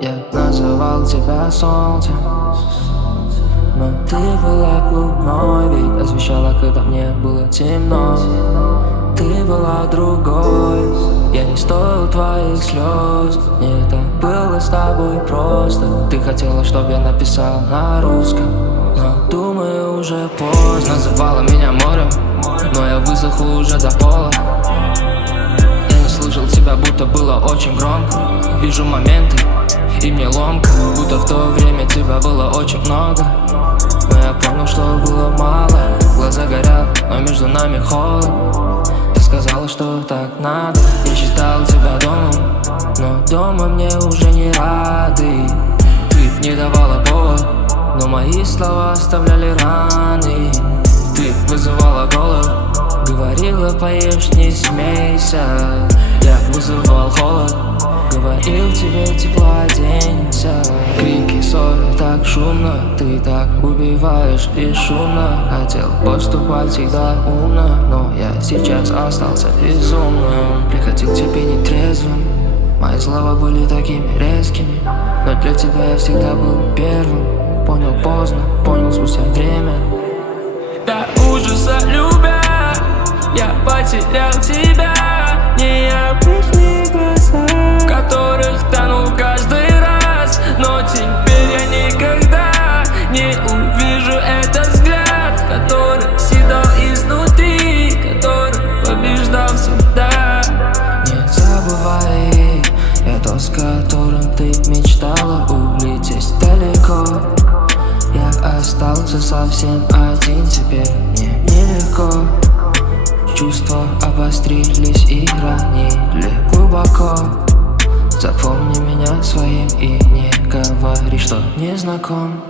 Я называл тебя солнцем, но ты была луной, ведь освещала, когда мне было темно. Ты была другой, я не стоил твоих слез. Мне так было с тобой просто. Ты хотела, чтоб я написал на русском, но думаю, уже поздно. Называла меня морем, но я высох уже до пола. Я не слышал тебя, будто было очень громко. Вижу моменты, и мне ломко, будто в то время тебя было очень много. Но я понял, что было мало. Глаза горят, но между нами холод. Ты сказала, что так надо. Я считал тебя домом, но дома мне уже не рады. Ты не давала повод, но мои слова оставляли раны. Ты вызывала голод, говорила, поешь, не смейся. Я вызывал холод, говорил тебе тепло, оденься. Крики, ссоры, так шумно. Ты так убиваешь бесшумно. Хотел поступать всегда умно, но я сейчас остался безумным. Приходил к тебе нетрезвым, мои слова были такими резкими, но для тебя я всегда был первым. Понял поздно, понял спустя время. До ужаса любя, я потерял тебя. Необычные глаза, в которых тонул каждый раз. Но теперь я никогда не увижу этот взгляд, который съедал изнутри, который побеждал всегда. Не забывай, я тот, с которым ты мечтала улететь далеко. Я остался совсем один, теперь мне нелегко. Чувства обострились и ранили глубоко. Запомни меня своим и не говори, что не знаком.